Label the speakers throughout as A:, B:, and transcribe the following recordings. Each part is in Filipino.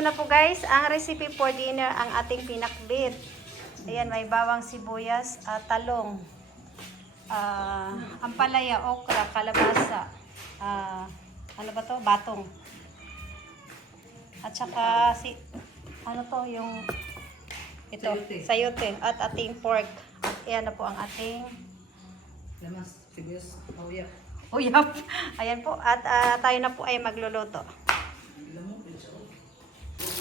A: na po guys, ang recipe for dinner, ang ating pinakbit. Ayan, may bawang sibuyas, ah, talong, ah, ampalaya, okra, kalabasa, ah, ano ba to? Batong. At saka si, ano to, yung, ito,
B: Sayote.
A: sayote. At ating pork. At ayan na po ang ating
B: Lamas, sibuyas, kauya.
A: uyap. Ayan po. At ah, tayo na po ay magluluto.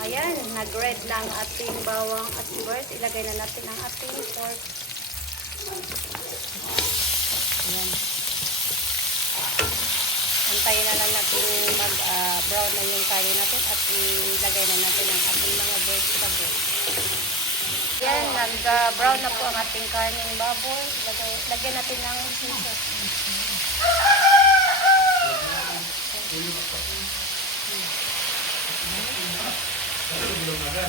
A: Ayan, nag-red na ang ating bawang at sibuyas. Ilagay na natin ang ating pork. Ayan. Antayin na lang natin mag-brown na yung kanin natin at ilagay na natin ang ating mga vegetables. Yan, nag-brown na po ang ating karning baboy. Lagay, lagyan natin ng sisot.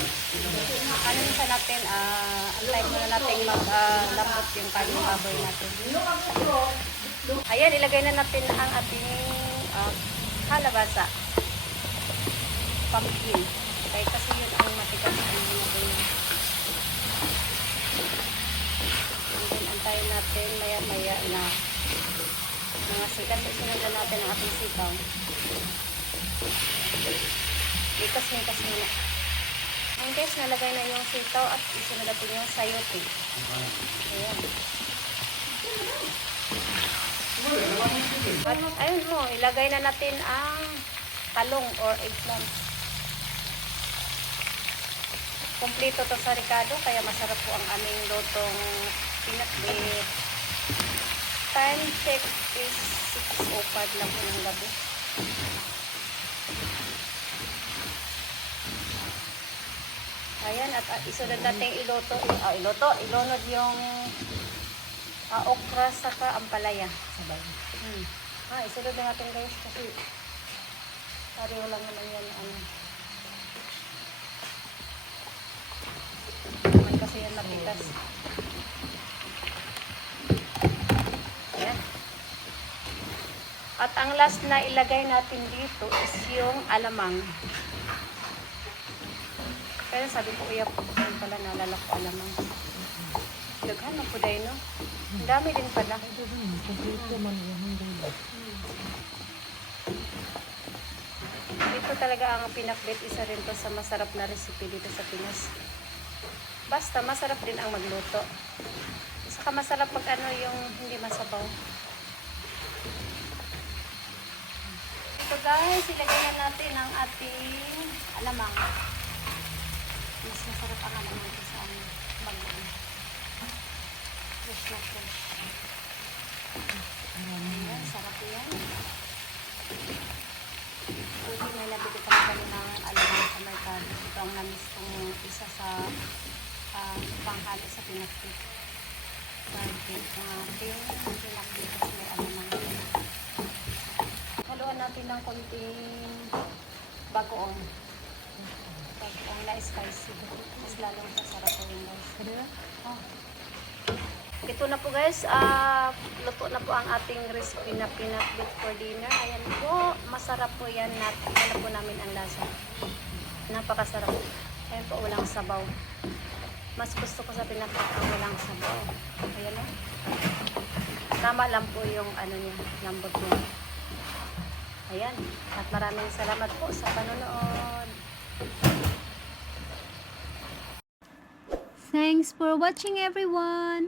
A: Ano sa natin, ah, antay muna natin mag-lambot yung karning baboy natin. Ayan, ilagay na natin ang ating ah, kalabasa. Pumpkin. Okay, kasi yun ang matigas mga ganyan. And then, antayin natin maya-maya na mga sikas. Isunod natin ang ating sitaw. Likas-likas muna. Ayan guys, nalagay na yung sitaw at isunod natin yung sayote. Ayan. At ayun mo, ilagay na natin ang talong or eggplant. Kompleto to sa Ricardo, kaya masarap po ang aming lutong with time check is 6.05 lang po ng gabi. Ayan, at uh, isunod natin iloto, ah, iloto, ilunod yung ah, okra saka ampalaya.
B: Sabay.
A: Hmm. Ah, isunod na natin guys kasi pareho lang naman yan ano. Naman kasi yan matigas. Ayan. At ang last na ilagay natin dito is yung alamang. Kaya sabi ko, ko ayun pala naalala ko alamang. Daghan po dahil, no? Ang dami din pala. Ito talaga ang pinakbit. Isa rin to sa masarap na recipe dito sa Pinas. Basta masarap din ang magluto. Saka masarap pag ano yung hindi masabaw. Ito guys, ilagay na natin ang ating alamang. Mas masarap ang alamang ko sa ano, bagoong. Fresh na fresh. Ayan, sarap yan. May nabili kami kanina ng alamang sa merkado. Ito ang namis kong isa sa uh, panghalo sa pinakit. Pwede mga ating pinakit at may alamang. Haluan natin ng konting bagoong. Spicy. Mas lalong sasarap po yun guys. Oh. Ito na po guys, ah luto na po ang ating recipe na butter for dinner. Ayan po, masarap po yan. Nat ano po namin ang lasa. Napakasarap. Ayan po, walang sabaw. Mas gusto ko sa butter ang walang sabaw. Ayan o. Tama lang po yung ano niya, lambot niya. Ayan. At maraming salamat po sa panonood.
C: Thanks for watching everyone.